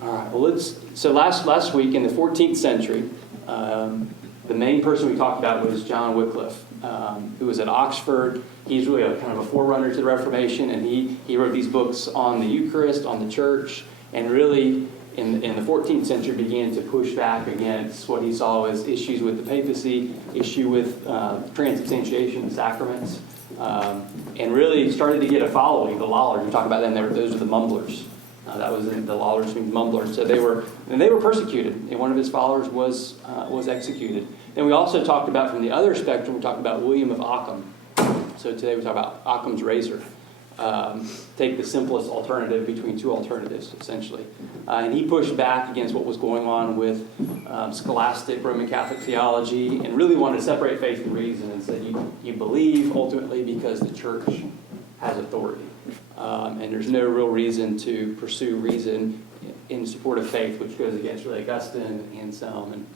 All right. Well, so last week in the 14th century, the main person we talked about was John Wycliffe, who was at Oxford. He's really a kind of a forerunner to the Reformation, and he wrote these books on the Eucharist, on the church, and really in the 14th century began to push back against what he saw as issues with the papacy, issue with transubstantiation and sacraments, and really started to get a following. The Lollards, we talk about them, those are the mumblers. That was the Lollards means mumblers. So they were persecuted, and one of his followers was executed. Then we also talked about, from the other spectrum, we talked about William of Ockham. So today we talk about Occam's razor. Take the simplest alternative between two alternatives, essentially. And he pushed back against what was going on with scholastic Roman Catholic theology, and really wanted to separate faith and reason, and said you believe ultimately because the church has authority. And there's no real reason to pursue reason in support of faith, which goes against really Augustine, Anselm, and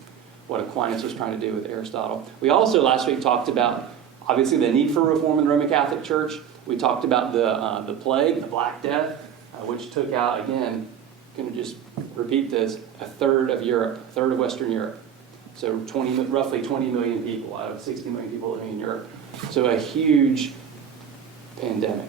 what Aquinas was trying to do with Aristotle. We also last week talked about, obviously, the need for reform in the Roman Catholic Church. We talked about the plague, the Black Death, which took out, again, going to just repeat this, a third of Europe, a third of Western Europe. So roughly 20 million people out of 60 million people living in Europe. So a huge pandemic.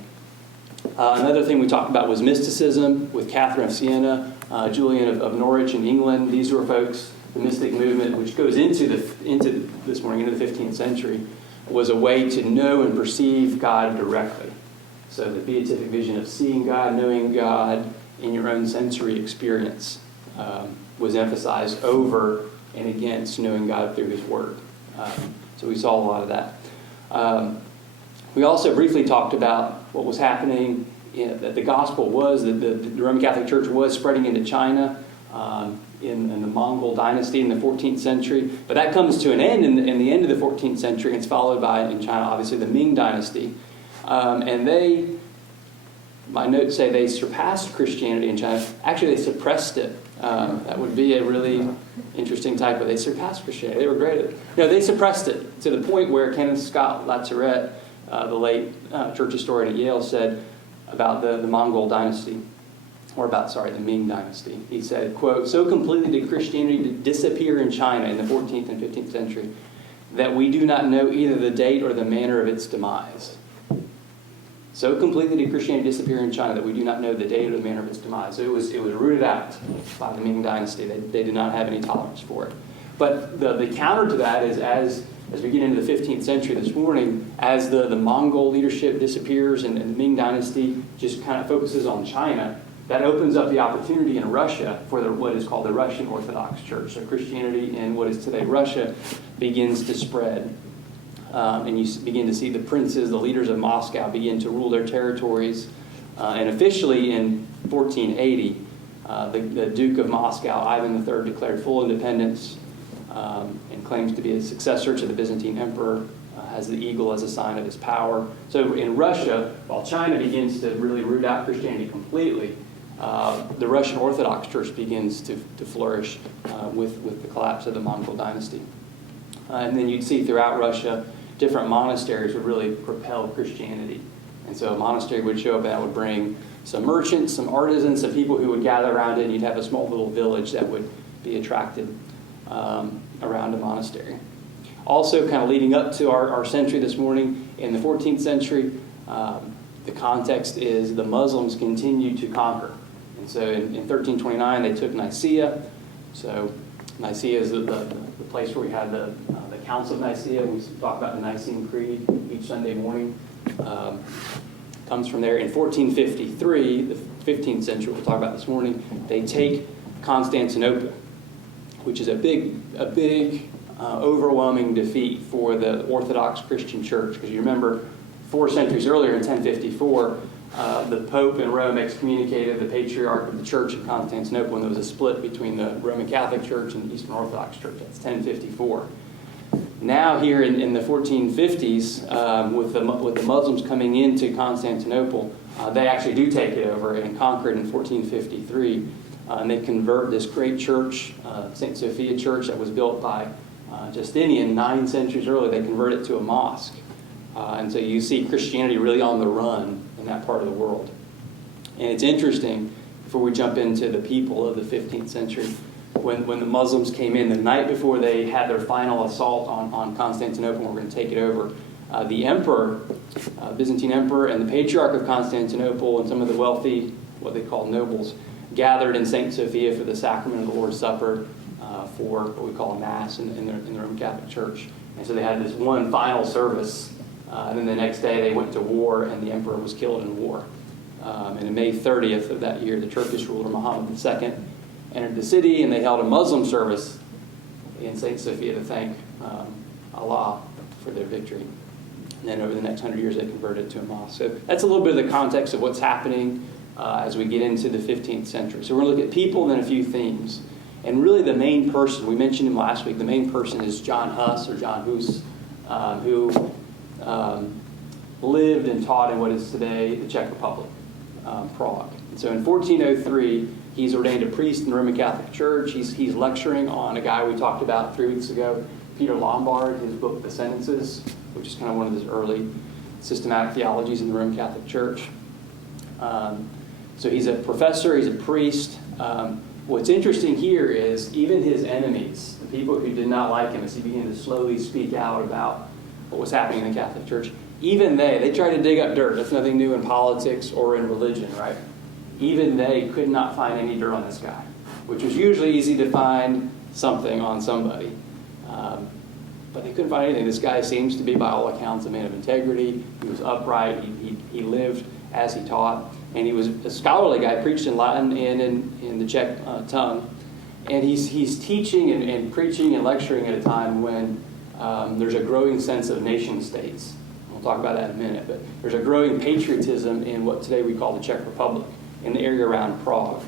Another thing we talked about was mysticism with Catherine of Siena, Julian of Norwich in England. These were folks, the mystic movement, which goes into this morning, into the 15th century, was a way to know and perceive God directly. So the beatific vision of seeing God, knowing God in your own sensory experience was emphasized over and against knowing God through His Word. So we saw a lot of that. We also briefly talked about what was happening, that the gospel was, that the Roman Catholic Church was spreading into China in the Mongol dynasty in the 14th century. But that comes to an end in the end of the 14th century, and it's followed by, in China, obviously, the Ming dynasty. And my notes say they surpassed Christianity in China. Actually, they suppressed it. That would be a really interesting typo. They surpassed Christianity. They were great at it. No, they suppressed it to the point where Kenneth Scott Latourette, the late church historian at Yale, said about the Mongol dynasty, the Ming dynasty. He said, quote, "So completely did Christianity disappear in China in the 14th and 15th century that we do not know either the date or the manner of its demise." So completely did Christianity disappear in China that we do not know the date or the manner of its demise. So it was rooted out by the Ming dynasty. They did not have any tolerance for it. But the counter to that is as we get into the 15th century this morning, as the Mongol leadership disappears and the Ming dynasty just kind of focuses on China, that opens up the opportunity in Russia for what is called the Russian Orthodox Church. So Christianity in what is today Russia begins to spread. And you begin to see the princes, the leaders of Moscow, begin to rule their territories. And officially in 1480, the Duke of Moscow, Ivan III, declared full independence and claims to be a successor to the Byzantine emperor, has the eagle as a sign of his power. So in Russia, while China begins to really root out Christianity completely, the Russian Orthodox Church begins to flourish with the collapse of the Mongol dynasty. And then you'd see throughout Russia, different monasteries would really propel Christianity. And so a monastery would show up and that would bring some merchants, some artisans, some people who would gather around it, and you'd have a small little village that would be attracted around a monastery. Also, kind of leading up to our century this morning, in the 14th century, the context is the Muslims continued to conquer. And so in 1329, they took Nicaea. So Nicaea is the place where we had the Council of Nicaea. We talk about the Nicene Creed each Sunday morning. Comes from there. In 1453, the 15th century, we'll talk about this morning, they take Constantinople, which is a big overwhelming defeat for the Orthodox Christian Church. Because you remember, 4 centuries earlier, in 1054, the Pope in Rome excommunicated the Patriarch of the Church in Constantinople, and there was a split between the Roman Catholic Church and the Eastern Orthodox Church. That's 1054. Now here in the 1450s, with the Muslims coming into Constantinople, they actually do take it over and conquer it in 1453. And they convert this great church, St. Sophia Church, that was built by Justinian 9 centuries earlier. They convert it to a mosque. And so you see Christianity really on the run in that part of the world. And it's interesting, before we jump into the people of the 15th century. When the Muslims came in, the night before they had their final assault on Constantinople, and were going to take it over, the emperor, Byzantine emperor, and the patriarch of Constantinople, and some of the wealthy, what they called nobles, gathered in St. Sophia for the sacrament of the Lord's Supper, for what we call a Mass in the Roman Catholic Church. And so they had this one final service, and then the next day they went to war, and the emperor was killed in war. And on May 30th of that year, the Turkish ruler Muhammad II entered the city, and they held a Muslim service in St. Sophia to thank Allah for their victory. And then over the next 100 years, they converted it to a mosque. So that's a little bit of the context of what's happening as we get into the 15th century. So we're going to look at people and then a few themes. And really the main person, we mentioned him last week, the main person is John Huss, or John Hus, who lived and taught in what is today the Czech Republic, Prague. And so in 1403, he's ordained a priest in the Roman Catholic Church. He's lecturing on a guy we talked about 3 weeks ago, Peter Lombard, his book, The Sentences, which is kind of one of his early systematic theologies in the Roman Catholic Church. So he's a professor, he's a priest. What's interesting here is even his enemies, the people who did not like him, as he began to slowly speak out about what was happening in the Catholic Church, even they tried to dig up dirt. That's nothing new in politics or in religion, right? Even they could not find any dirt on this guy, which was usually easy to find something on somebody. But they couldn't find anything. This guy seems to be, by all accounts, a man of integrity. He was upright. He lived as he taught. And he was a scholarly guy, preached in Latin and in the Czech tongue. And he's teaching and preaching and lecturing at a time when there's a growing sense of nation states. We'll talk about that in a minute. But there's a growing patriotism in what today we call the Czech Republic, in the area around Prague.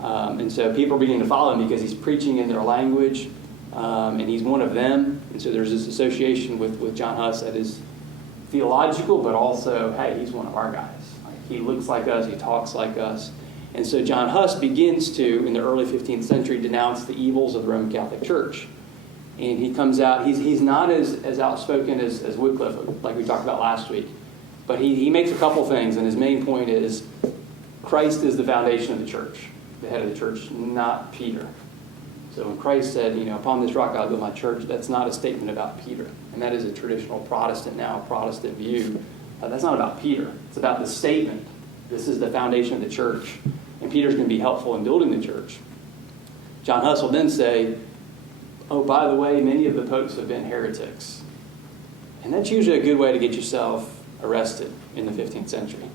And so people are beginning to follow him because he's preaching in their language, and he's one of them. And so there's this association with John Huss that is theological, but also, hey, he's one of our guys. He looks like us, he talks like us. And so John Huss begins to, in the early 15th century, denounce the evils of the Roman Catholic Church. And he comes out, he's not as outspoken as Wycliffe, like we talked about last week. But he makes a couple things, and his main point is Christ is the foundation of the church, the head of the church, not Peter. So when Christ said, upon this rock I'll build my church, that's not a statement about Peter. And that is a traditional Protestant view. That's not about Peter. It's about the statement. This is the foundation of the church. And Peter's going to be helpful in building the church. John Huss will then say, oh, by the way, many of the popes have been heretics. And that's usually a good way to get yourself arrested in the 15th century.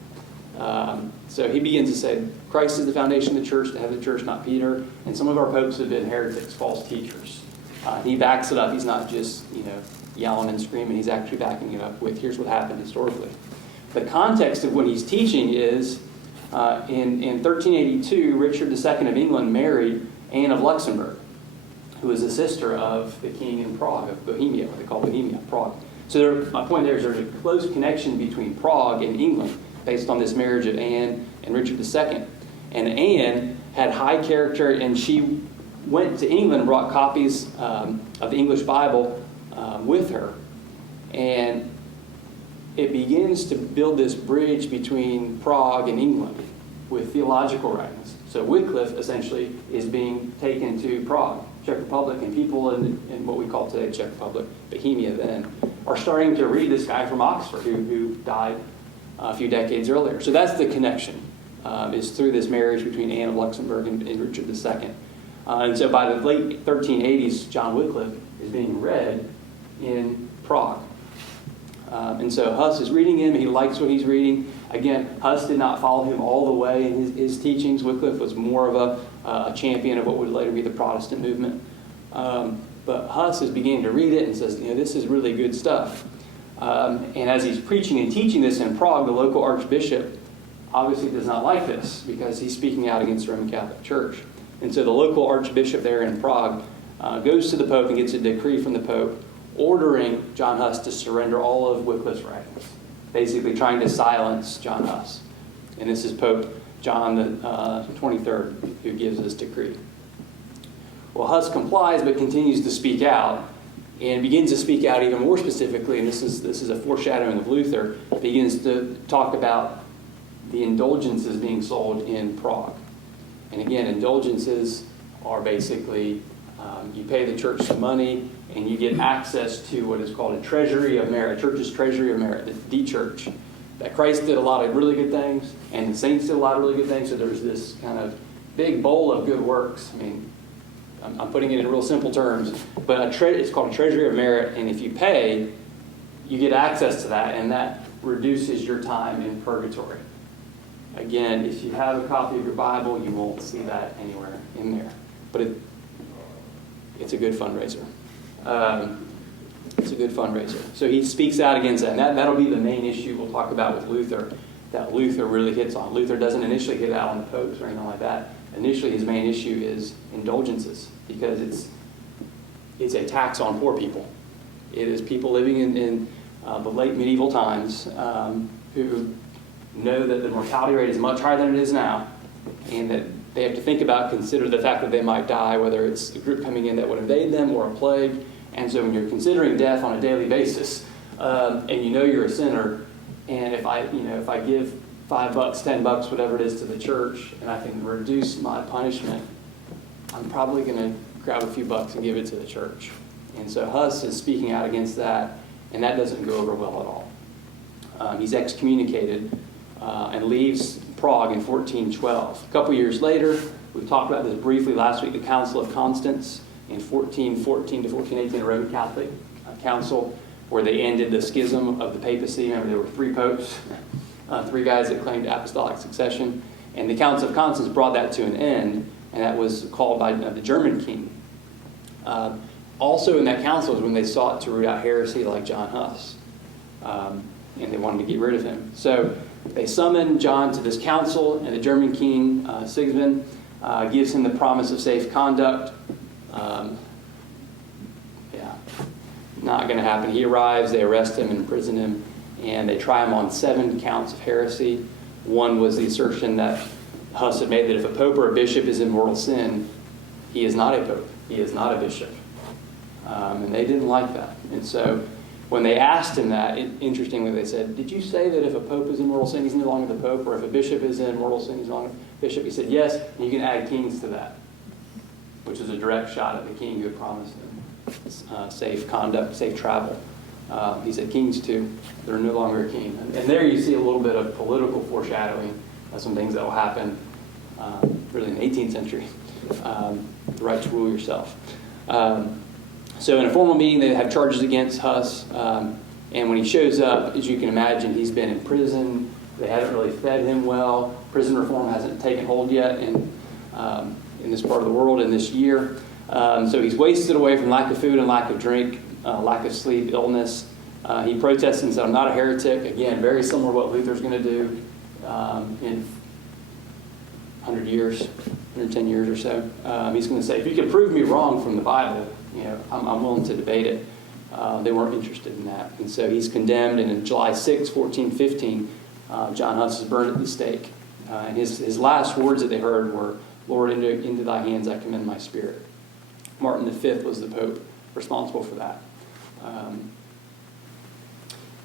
So he begins to say, Christ is the foundation of the church, the head of the church, not Peter. And some of our popes have been heretics, false teachers. He backs it up. He's not just, yelling and screaming. He's actually backing it up with, here's what happened historically. The context of what he's teaching is, in 1382, Richard II of England married Anne of Luxembourg, who was a sister of the king in Prague, of Bohemia, what they call Bohemia, Prague. So my point there is there's a close connection between Prague and England based on this marriage of Anne and Richard II. And Anne had high character, and she went to England and brought copies of the English Bible with her. And it begins to build this bridge between Prague and England with theological writings. So Wycliffe essentially is being taken to Prague, Czech Republic, and people in what we call today Czech Republic, Bohemia then, are starting to read this guy from Oxford who died a few decades earlier. So that's the connection, is through this marriage between Anne of Luxembourg and Richard II. And so by the late 1380s, John Wycliffe is being read in Prague. And so Huss is reading him. He likes what he's reading. Again, Huss did not follow him all the way in his teachings. Wycliffe was more of a champion of what would later be the Protestant movement. But Huss is beginning to read it and says, this is really good stuff. And as he's preaching and teaching this in Prague, the local archbishop obviously does not like this because he's speaking out against the Roman Catholic Church. And so the local archbishop there in Prague goes to the Pope and gets a decree from the Pope ordering John Huss to surrender all of Wycliffe's writings, basically trying to silence John Huss. And this is Pope John the 23rd who gives this decree. Well, Huss complies but continues to speak out and begins to speak out even more specifically, and this is a foreshadowing of Luther, begins to talk about the indulgences being sold in Prague. And again, indulgences are basically you pay the church some money and you get access to what is called a treasury of merit, a church's treasury of merit, the church. That Christ did a lot of really good things and the saints did a lot of really good things, so there's this kind of big bowl of good works. I mean, I'm putting it in real simple terms, but it's called a treasury of merit, and if you pay, you get access to that, and that reduces your time in purgatory. Again, if you have a copy of your Bible, you won't see that anywhere in there. But it's a good fundraiser. It's a good fundraiser. So he speaks out against that. And that'll be the main issue we'll talk about with Luther, that Luther really hits on. Luther doesn't initially hit out on the popes or anything like that. Initially, his main issue is indulgences, because it's a tax on poor people. It is people living in the late medieval times who know that the mortality rate is much higher than it is now, and that they have to consider the fact that they might die, whether it's a group coming in that would invade them or a plague. And so when you're considering death on a daily basis, and you know you're a sinner, and if I give $5, $10, whatever it is to the church, and I can reduce my punishment, I'm probably going to grab a few bucks and give it to the church. And so Huss is speaking out against that, and that doesn't go over well at all. He's excommunicated and leaves Prague in 1412. A couple years later, we talked about this briefly last week, the Council of Constance in 1414 to 1418, a Roman Catholic council where they ended the schism of the papacy. Remember, there were 3 popes, 3 guys that claimed apostolic succession. And the Council of Constance brought that to an end, and that was called by the German king. Also in that council is when they sought to root out heresy like John Huss, and they wanted to get rid of him. So they summoned John to this council, and the German king, Sigismund, gives him the promise of safe conduct. Not going to happen. He arrives, they arrest him and imprison him, and they try him on 7 counts of heresy. One was the assertion that Huss had made that if a pope or a bishop is in mortal sin, he is not a pope, he is not a bishop. And they didn't like that. And so when they asked him that, interestingly, they said, did you say that if a pope is in mortal sin, he's no longer the pope, or if a bishop is in mortal sin, he's no longer the bishop? He said, yes, and you can add kings to that, which is a direct shot at the king who had promised him safe conduct, safe travel. He said, kings too, they're no longer a king. And there you see a little bit of political foreshadowing of some things that will happen really in the 18th century. The right to rule yourself. So in a formal meeting, they have charges against Huss. And when he shows up, as you can imagine, he's been in prison. They haven't really fed him well. Prison reform hasn't taken hold yet in this part of the world in this year. So he's wasted away from lack of food and lack of drink, lack of sleep, illness. He protests and said, I'm not a heretic. Again, very similar to what Luther's going to do in 100 years, 110 years or so. He's going to say, if you can prove me wrong from the Bible, I'm willing to debate it. They weren't interested in that. And so he's condemned, and on July 6, 1415, John Huss is burned at the stake. And his last words that they heard were, Lord, into thy hands I commend my spirit. Martin V was the pope responsible for that.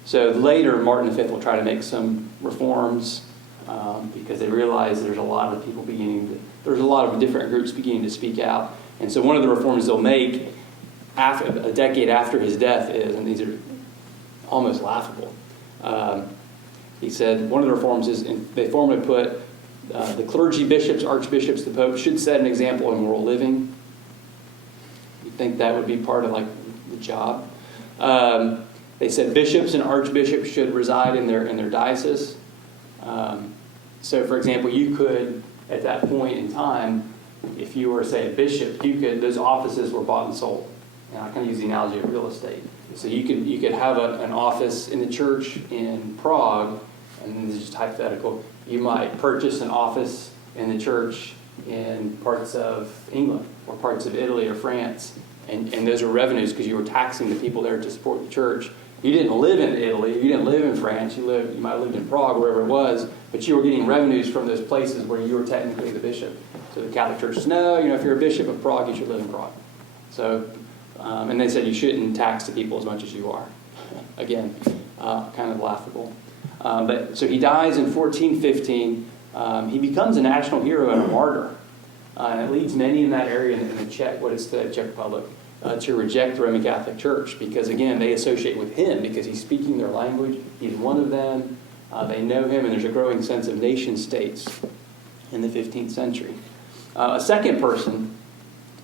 So later, Martin V will try to make some reforms because they realize there's a lot of people there's a lot of different groups beginning to speak out. And so one of the reforms they'll make a decade after his death is, and these are almost laughable, he said one of the reforms is, they formally put the clergy, bishops, archbishops, the pope should set an example in moral living. You'd think that would be part of the job. They said bishops and archbishops should reside in their diocese. So, for example, you could, at that point in time, if you were, say, a bishop, those offices were bought and sold. And I kind of use the analogy of real estate. So you could have an office in the church in Prague, and this is just hypothetical. You might purchase an office in the church in parts of England or parts of Italy or France, and those are revenues because you were taxing the people there to support the church. You didn't live in Italy, you didn't live in France, you might have lived in Prague, wherever it was, but you were getting revenues from those places where you were technically the bishop. So the Catholic Church says, no, if you're a bishop of Prague, you should live in Prague. So, and they said you shouldn't tax the people as much as you are. Again, kind of laughable. So he dies in 1415. He becomes a national hero and a martyr. And it leads many in that area in the Czech, what is today Czech Republic, to reject the Roman Catholic Church because, again, they associate with him because he's speaking their language. He's one of them. They know him, and there's a growing sense of nation states in the 15th century. A second person,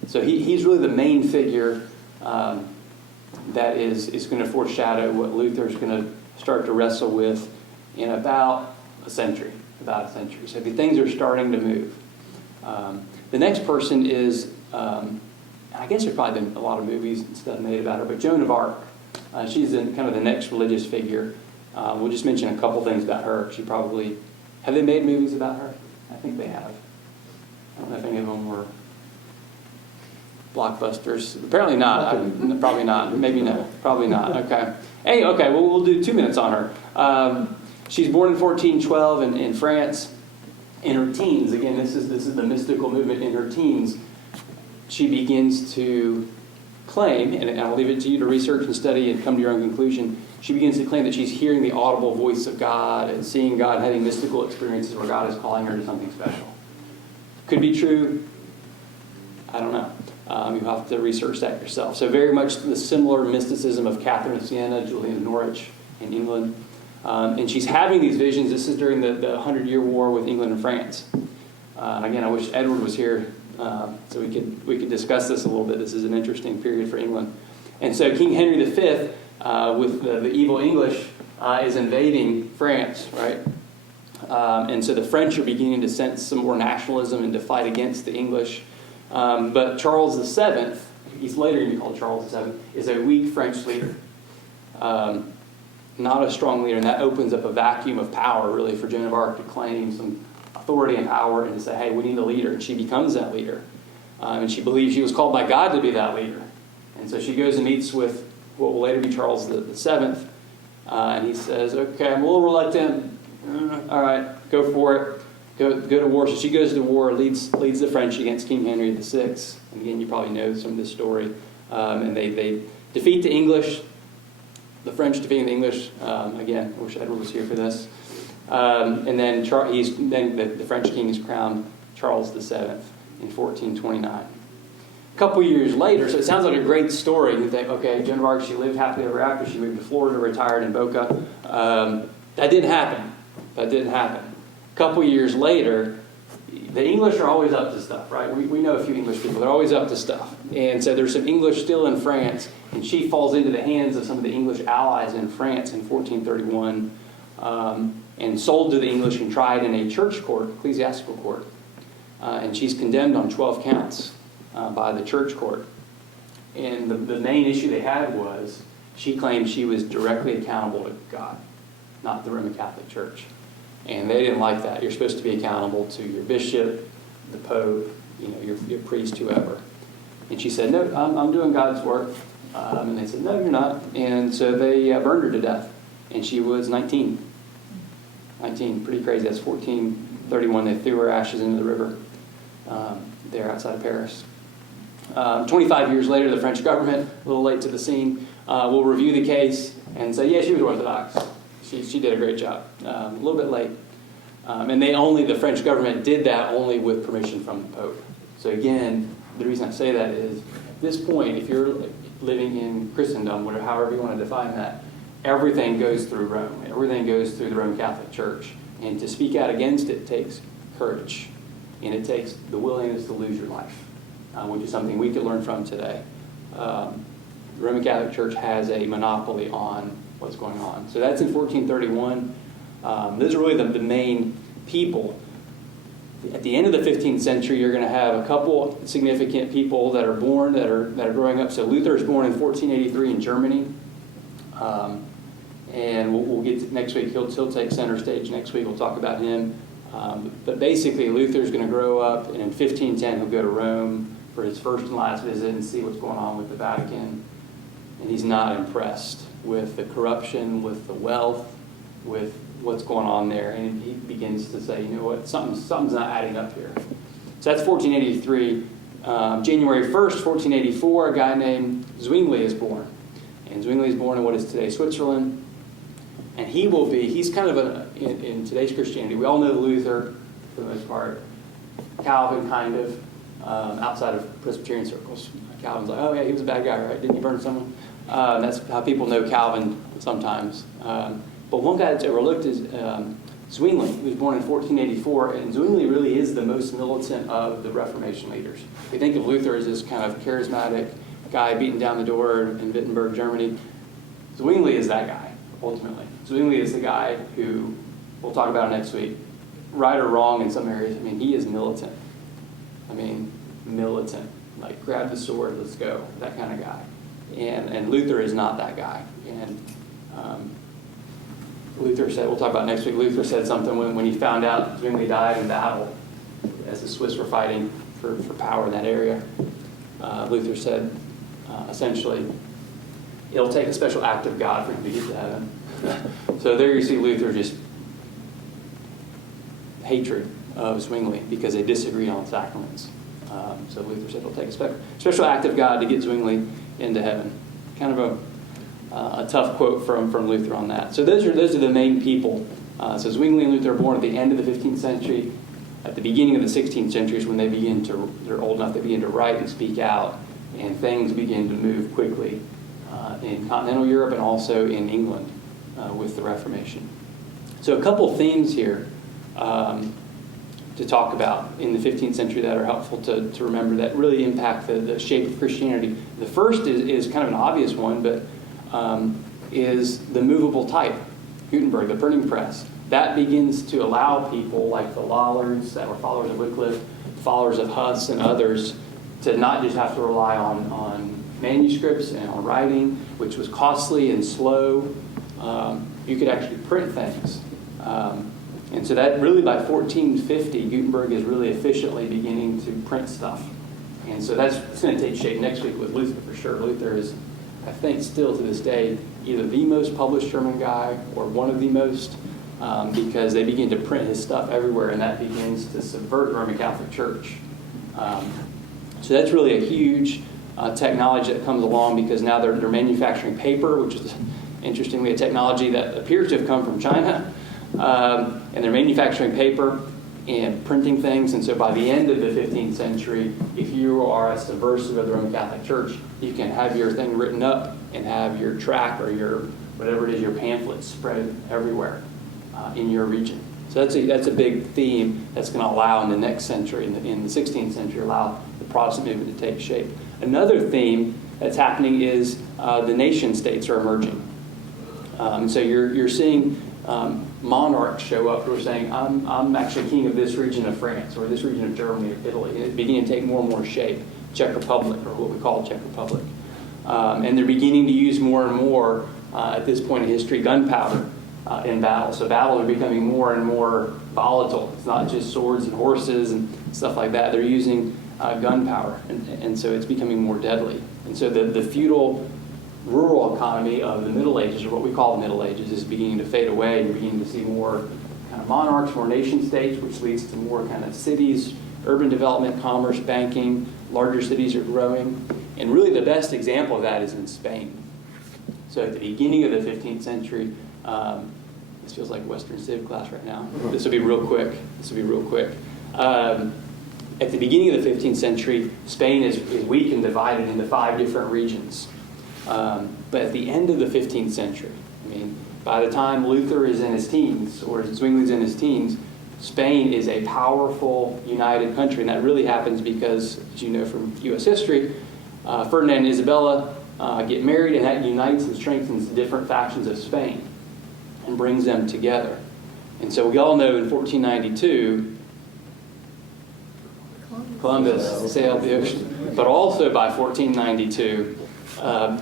so he's really the main figure that is going to foreshadow what Luther's going to start to wrestle with in about a century. So the things are starting to move. The next person is, I guess there's probably been a lot of movies and stuff made about her, but Joan of Arc. She's kind of the next religious figure. We'll just mention a couple things about her. Have they made movies about her? I think they have. I don't know if any of them were blockbusters. Apparently not. Probably not. Maybe no. Probably not. Okay. Hey, okay, well, we'll do 2 minutes on her. She's born in 1412 in France. In her teens, again, this is the mystical movement. In her teens, she begins to claim, and I'll leave it to you to research and study and come to your own conclusion. She begins to claim that she's hearing the audible voice of God and seeing God, having mystical experiences where God is calling her to something special. Could be true. I don't know. You'll have to research that yourself. So very much the similar mysticism of Catherine of Siena, Julian of Norwich in England. And she's having these visions. This is during the 100-Year War with England and France. Again, I wish Edward was here so we could discuss this a little bit. This is an interesting period for England. And so King Henry V, with the evil English, is invading France, right? And so the French are beginning to sense some more nationalism and to fight against the English. But Charles VII, he's later going to be called Charles VII, is a weak French leader. Not a strong leader, and that opens up a vacuum of power, really, for Joan of Arc to claim some authority and power and to say, hey, we need a leader, and she becomes that leader. And she believes she was called by God to be that leader. And so she goes and meets with what will later be Charles VII, and he says, okay, I'm a little reluctant. All right, go for it. Go to war. So she goes to war, leads the French against King Henry VI. And again, you probably know some of this story. And they defeat the English. The French defeating the English. Again, I wish Edward was here for this. And then the French king is crowned Charles VII in 1429. A couple years later, so it sounds like a great story. You think, okay, Joan of Arc, she lived happily ever after. She moved to Florida, retired in Boca. That didn't happen. A couple years later, the English are always up to stuff, right? We know a few English people. They're always up to stuff. And so there's some English still in France, and she falls into the hands of some of the English allies in France in 1431 and sold to the English and tried in a church court, ecclesiastical court. And she's condemned on 12 counts by the church court. And the main issue they had was she claimed she was directly accountable to God, not the Roman Catholic Church. And they didn't like that. You're supposed to be accountable to your bishop, the pope, your priest, whoever. And she said, no, I'm doing God's work. And they said, no, you're not. And so they burned her to death. And she was 19. 19, pretty crazy. That's 1431. They threw her ashes into the river there outside of Paris. 25 years later, the French government, a little late to the scene, will review the case and say, yeah, she was Orthodox. She did a great job. A little bit late. And the French government did that only with permission from the Pope. So again, the reason I say that is, at this point, if you're living in Christendom, however you want to define that, everything goes through Rome. Everything goes through the Roman Catholic Church. And to speak out against it takes courage. And it takes the willingness to lose your life, which is something we could learn from today. The Roman Catholic Church has a monopoly on what's going on. So that's in 1431. Those are really the main people. At the end of the 15th century, you're going to have a couple significant people that are born, that are growing up. So Luther is born in 1483 in Germany. And we'll get to next week. He'll take center stage next week. We'll talk about him. But basically, Luther's going to grow up, and in 1510, he'll go to Rome for his first and last visit and see what's going on with the Vatican. And he's not impressed with the corruption, with the wealth, with what's going on there. And he begins to say, you know what, something's not adding up here. So that's 1483. January 1st, 1484, a guy named Zwingli is born. And Zwingli is born in what is today Switzerland. And he's kind of in today's Christianity. We all know Luther, for the most part. Calvin, kind of. outside of Presbyterian circles. Calvin's like, oh yeah, he was a bad guy, right? Didn't he burn someone? That's how people know Calvin sometimes. But one guy that's overlooked is Zwingli. He was born in 1484, and Zwingli really is the most militant of the Reformation leaders. We think of Luther as this kind of charismatic guy beating down the door in Wittenberg, Germany. Zwingli is that guy, ultimately. Zwingli is the guy who, we'll talk about next week, right or wrong in some areas, I mean, he is militant. I mean, militant. Like, grab the sword, let's go, that kind of guy. And Luther is not that guy. And Luther said, we'll talk about next week, Luther said something when he found out Zwingli died in battle as the Swiss were fighting for power in that area. Luther said, essentially, it'll take a special act of God for him to get to heaven. So there you see Luther just hatred of Zwingli because they disagreed on sacraments. So Luther said it'll take a special act of God to get Zwingli into heaven. Kind of a tough quote from Luther on that. So those are the main people. So Zwingli and Luther are born at the end of the 15th century. At the beginning of the 16th century is when they're old enough, they begin to write and speak out, and things begin to move quickly in continental Europe and also in England with the Reformation. So a couple themes here to talk about in the 15th century that are helpful to remember that really impact the shape of Christianity. The first is kind of an obvious one, but is the movable type, Gutenberg, the printing press. That begins to allow people like the Lollards that were followers of Wycliffe, followers of Huss and others, to not just have to rely on manuscripts and on writing, which was costly and slow. You could actually print things. And so that really by 1450, Gutenberg is really efficiently beginning to print stuff. And so it's going to take shape next week with Luther for sure. Luther is, I think, still to this day, either the most published German guy or one of the most, because they begin to print his stuff everywhere, and that begins to subvert the Roman Catholic Church. So that's really a huge technology that comes along because now they're manufacturing paper, which is, interestingly, a technology that appears to have come from China. And they're manufacturing paper and printing things. And so by the end of the 15th century, if you are a subversive of the Roman Catholic Church, you can have your thing written up and have your tract or your whatever it is, your pamphlet spread everywhere in your region. So that's a big theme that's going to allow in the next century, in the 16th century, allow the Protestant movement to take shape. Another theme that's happening is the nation states are emerging. So you're seeing monarchs show up who are saying, I'm actually king of this region of France or this region of Germany or Italy. And it's beginning to take more and more shape. Czech Republic, or what we call Czech Republic. And they're beginning to use more and more, at this point in history, gunpowder in battle. So battles are becoming more and more volatile. It's not just swords and horses and stuff like that. They're using gunpowder. And so it's becoming more deadly. And so the feudal rural economy of the Middle Ages, or what we call the Middle Ages, is beginning to fade away. You're beginning to see more kind of monarchs, more nation states, which leads to more kind of cities, urban development, commerce, banking, larger cities are growing. And really the best example of that is in Spain. So at the beginning of the 15th century, this feels like Western Civ class right now. This will be real quick. At the beginning of the 15th century, Spain is weak and divided into 5 different regions. But at the end of the 15th century, I mean, by the time Luther is in his teens, or Zwingli's in his teens, Spain is a powerful, united country. And that really happens because, as you know from U.S. history, Ferdinand and Isabella get married, and that unites and strengthens the different factions of Spain and brings them together. And so we all know in 1492, Columbus sailed the ocean. But also by 1492,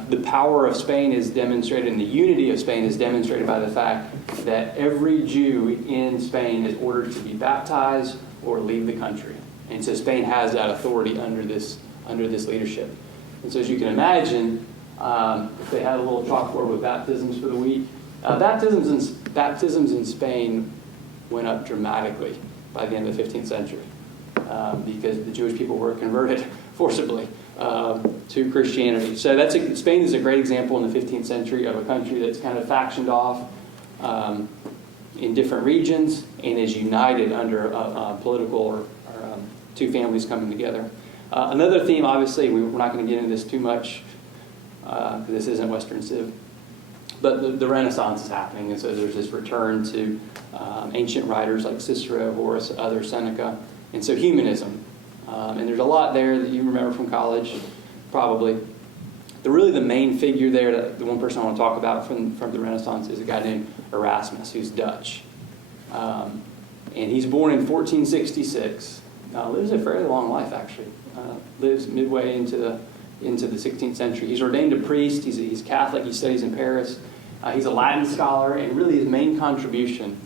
the power of Spain is demonstrated, and the unity of Spain is demonstrated by the fact that every Jew in Spain is ordered to be baptized or leave the country. And so Spain has that authority under this leadership. And so as you can imagine, if they had a little chalkboard with baptisms for the week, baptisms in Spain went up dramatically by the end of the 15th century because the Jewish people were converted forcibly to Christianity. So Spain is a great example in the 15th century of a country that's kind of factioned off in different regions and is united under a political or two families coming together. Another theme, obviously, we're not going to get into this too much because this isn't Western Civ, but the Renaissance is happening, and so there's this return to ancient writers like Cicero, Horace, others, Seneca, and so humanism. And there's a lot there that you remember from college, probably. Really the main figure there, the one person I want to talk about from the Renaissance, is a guy named Erasmus, who's Dutch. And he's born in 1466. Lives a fairly long life, actually. Lives midway into the 16th century. He's ordained a priest. He's Catholic. He studies in Paris. He's a Latin scholar, and really his main contribution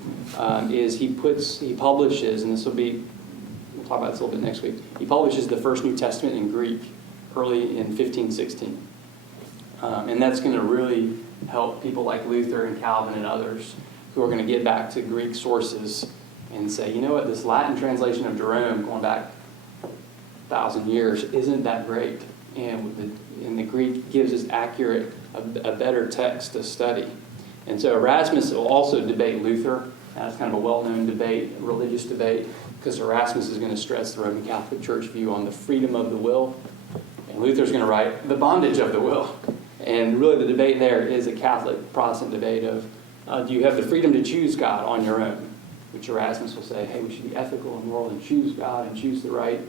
is he publishes, and we'll talk about this a little bit next week. He publishes the first New Testament in Greek early in 1516. And that's going to really help people like Luther and Calvin and others who are going to get back to Greek sources and say, you know what, this Latin translation of Jerome going back 1,000 years, isn't that great? And the Greek gives us a better text to study. And so Erasmus will also debate Luther. That's kind of a well-known debate, a religious debate, because Erasmus is going to stress the Roman Catholic Church view on the freedom of the will, and Luther's going to write the bondage of the will. And really the debate there is a Catholic-Protestant debate of, do you have the freedom to choose God on your own? Which Erasmus will say, hey, we should be ethical and moral and choose God and choose the right.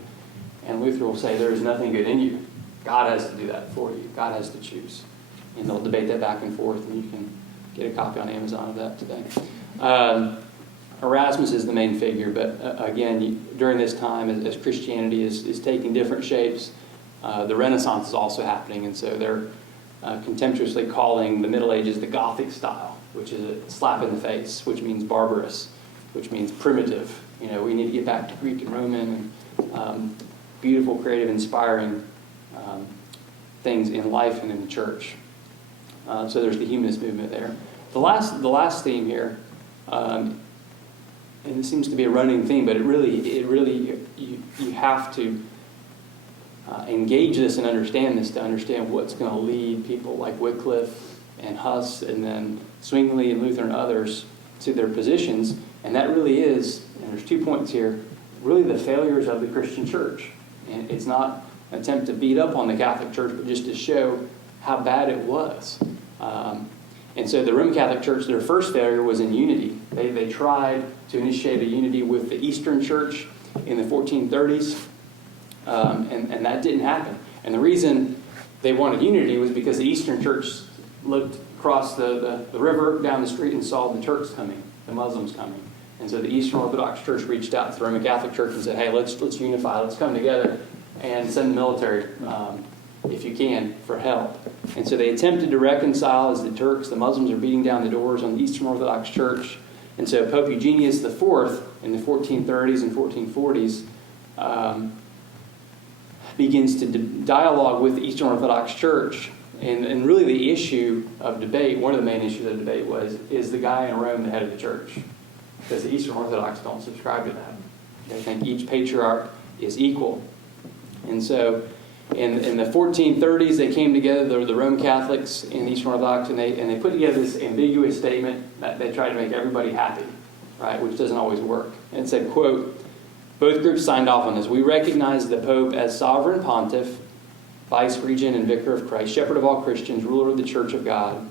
And Luther will say, there is nothing good in you. God has to do that for you. God has to choose. And they'll debate that back and forth, and you can get a copy on Amazon of that today. Erasmus is the main figure, but again, during this time, as Christianity is taking different shapes, the Renaissance is also happening, and so they're contemptuously calling the Middle Ages the Gothic style, which is a slap in the face, which means barbarous, which means primitive. We need to get back to Greek and Roman and beautiful, creative, inspiring things in life and in the church. So there's the humanist movement there. The last theme here, and it seems to be a running theme, but it really you have to engage this and understand this to understand what's going to lead people like Wycliffe and Huss and then Zwingli and Luther and others to their positions. And that really is, and there's 2 points here, really the failures of the Christian church. And it's not an attempt to beat up on the Catholic Church, but just to show how bad it was. And so the Roman Catholic Church, their first failure was in unity. They tried to initiate a unity with the Eastern Church in the 1430s, and that didn't happen. And the reason they wanted unity was because the Eastern Church looked across the river down the street and saw the Turks coming, the Muslims coming. And so the Eastern Orthodox Church reached out to the Roman Catholic Church and said, hey, let's unify, let's come together and send the military, if you can, for help. And so they attempted to reconcile as the Turks, the Muslims are beating down the doors on the Eastern Orthodox Church. And so Pope Eugenius IV in the 1430s and 1440s begins to dialogue with the Eastern Orthodox Church. And really the issue of debate, one of the main issues of debate is the guy in Rome the head of the church? Because the Eastern Orthodox don't subscribe to that. They think each patriarch is equal. And so in the 1430s, they came together, the Roman Catholics and the Eastern Orthodox, and they put together this ambiguous statement that they tried to make everybody happy, right, which doesn't always work. And it said, quote, both groups signed off on this. We recognize the Pope as sovereign pontiff, vice regent and vicar of Christ, shepherd of all Christians, ruler of the Church of God,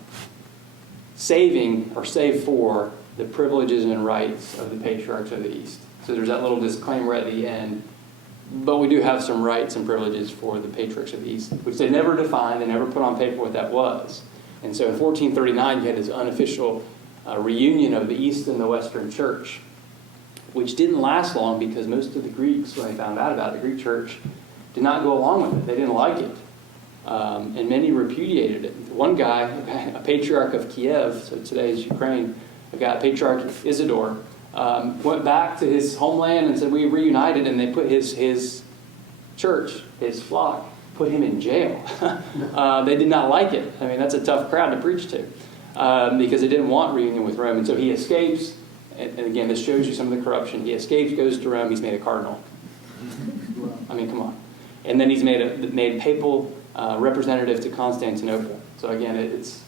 save for the privileges and rights of the patriarchs of the East. So there's that little disclaimer at the end. But we do have some rights and privileges for the patriarchs of the East, which they never defined, they never put on paper what that was. And so in 1439, you had this unofficial reunion of the East and the Western Church, which didn't last long because most of the Greeks, when they found out about it, the Greek church, did not go along with it. They didn't like it. And many repudiated it. One guy, a patriarch of Kiev, so today is Ukraine, a guy, Patriarch Isidore, went back to his homeland and said, we reunited, and they put his church, his flock, put him in jail. They did not like it. I mean, that's a tough crowd to preach to because they didn't want reunion with Rome. And so he escapes, and again, this shows you some of the corruption. He escapes, goes to Rome, he's made a cardinal. I mean, come on. And then he's made papal representative to Constantinople. So again, it's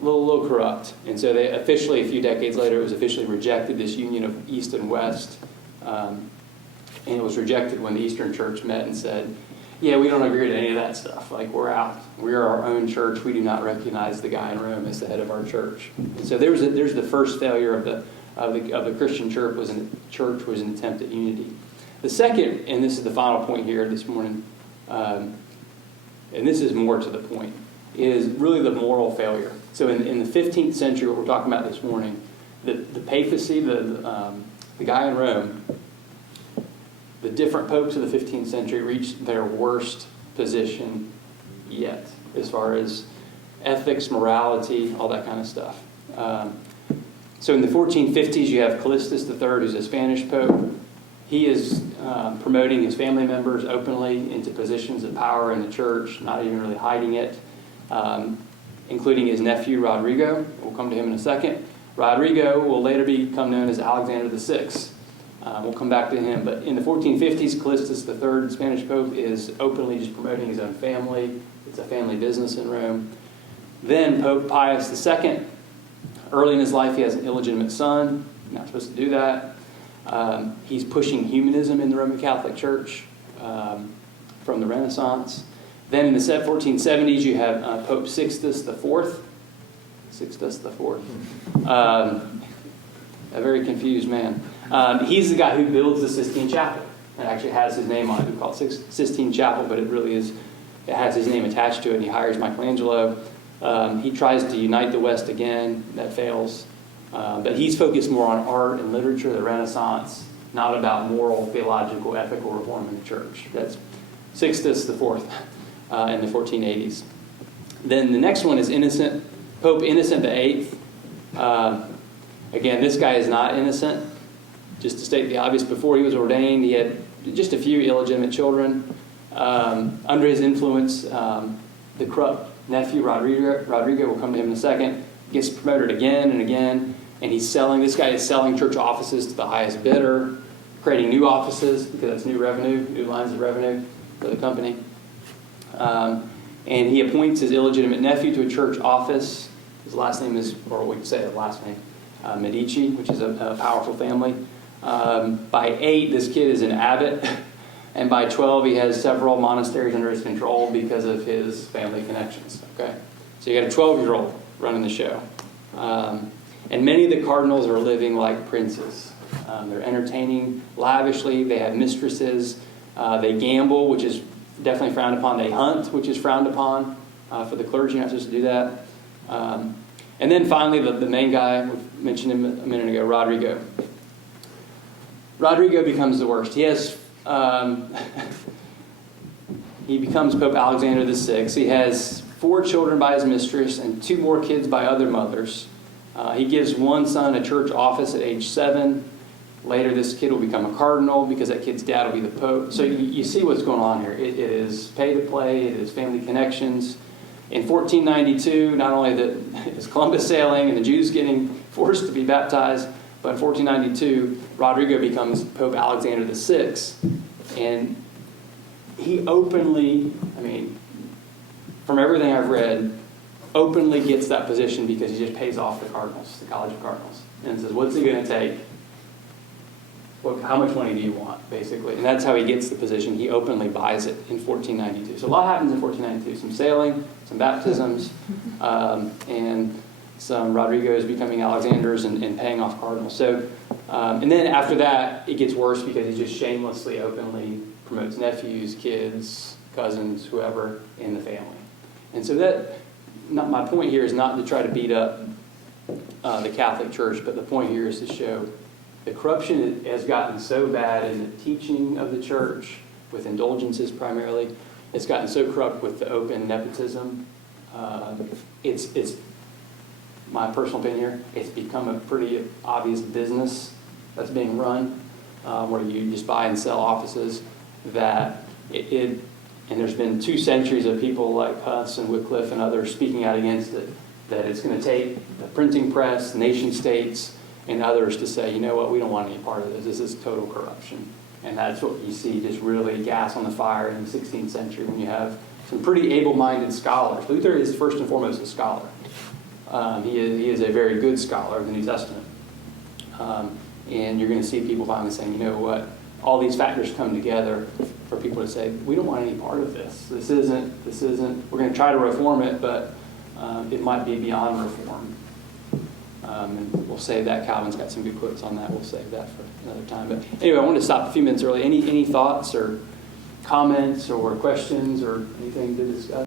a little corrupt. And so they officially, a few decades later, it was officially rejected, this union of East and West. And it was rejected when the Eastern Church met and said, yeah, we don't agree to any of that stuff. Like, we're out. We are our own church. We do not recognize the guy in Rome as the head of our church. And so there's the first failure of the Christian church was an attempt at unity. The second, and this is the final point here this morning, and this is more to the point, is really the moral failure. So in the 15th century, what we're talking about this morning, the papacy, the guy in Rome, the different popes of the 15th century reached their worst position yet, as far as ethics, morality, all that kind of stuff. So in the 1450s, you have Callistus III, who's a Spanish pope. He is promoting his family members openly into positions of power in the church, not even really hiding it, including his nephew, Rodrigo. We'll come to him in a second. Rodrigo will later become known as Alexander VI. We'll come back to him. But in the 1450s, Callistus III, Spanish pope, is openly just promoting his own family. It's a family business in Rome. Then Pope Pius II, early in his life, he has an illegitimate son. You're not supposed to do that. He's pushing humanism in the Roman Catholic Church from the Renaissance. Then in the 1470s, you have Pope Sixtus IV. Sixtus IV. A very confused man. He's the guy who builds the Sistine Chapel. It actually has his name on it. We call it Sistine Chapel, but it really is, it has his name attached to it. He hires Michelangelo. He tries to unite the West again. That fails. But he's focused more on art and literature, the Renaissance, not about moral, theological, ethical reform in the church. That's Sixtus IV in the 1480s. Then the next one is Pope Innocent VIII. Again, this guy is not innocent. Just to state the obvious, before he was ordained, he had just a few illegitimate children. Under his influence, the corrupt nephew, Rodrigo, will come to him in a second, gets promoted again and again, and this guy is selling church offices to the highest bidder, creating new offices, because that's new revenue, new lines of revenue for the company. And he appoints his illegitimate nephew to a church office. His last name is, or we could say his last name, Medici, which is a powerful family. By 8, this kid is an abbot, and by 12, he has several monasteries under his control because of his family connections. Okay, so you got a 12-year-old running the show, and many of the cardinals are living like princes. They're entertaining lavishly. They have mistresses. They gamble, which is definitely frowned upon. They hunt, which is frowned upon for the clergy. You're not supposed to do that. And then finally, the main guy, we mentioned him a minute ago, Rodrigo. Rodrigo becomes the worst. He has, he becomes Pope Alexander VI. He has 4 children by his mistress and 2 more kids by other mothers. He gives one son a church office at age 7. Later, this kid will become a cardinal because that kid's dad will be the pope. So you see what's going on here. It is pay to play. It is family connections. In 1492, not only is Columbus sailing and the Jews getting forced to be baptized, but in 1492, Rodrigo becomes Pope Alexander VI. And he openly, from everything I've read, openly gets that position because he just pays off the Cardinals, the College of Cardinals, and says, what's it going to take? How much money do you want, basically? And that's how he gets the position. He openly buys it in 1492. So a lot happens in 1492. Some sailing, some baptisms, and some Rodrigos becoming Alexanders and paying off cardinals. So, and then after that, it gets worse because he just shamelessly, openly promotes nephews, kids, cousins, whoever in the family. And so my point here is not to try to beat up the Catholic Church, but the point here is to show the corruption has gotten so bad in the teaching of the church, with indulgences primarily. It's gotten so corrupt with the open nepotism. It's my personal opinion here, it's become a pretty obvious business that's being run, where you just buy and sell offices. And there's been 2 centuries of people like Huss and Wycliffe and others speaking out against it, that it's going to take the printing press, nation states, and others to say, you know what, we don't want any part of this. This is total corruption. And that's what you see, just really gas on the fire in the 16th century when you have some pretty able-minded scholars. Luther is first and foremost a scholar. He is a very good scholar of the New Testament. And you're going to see people finally saying, you know what, all these factors come together for people to say, we don't want any part of this. This isn't, we're going to try to reform it, but it might be beyond reform. And we'll save that. Calvin's got some good quotes on that. We'll save that for another time. But anyway, I wanted to stop a few minutes early. Any thoughts or comments or questions or anything to discuss?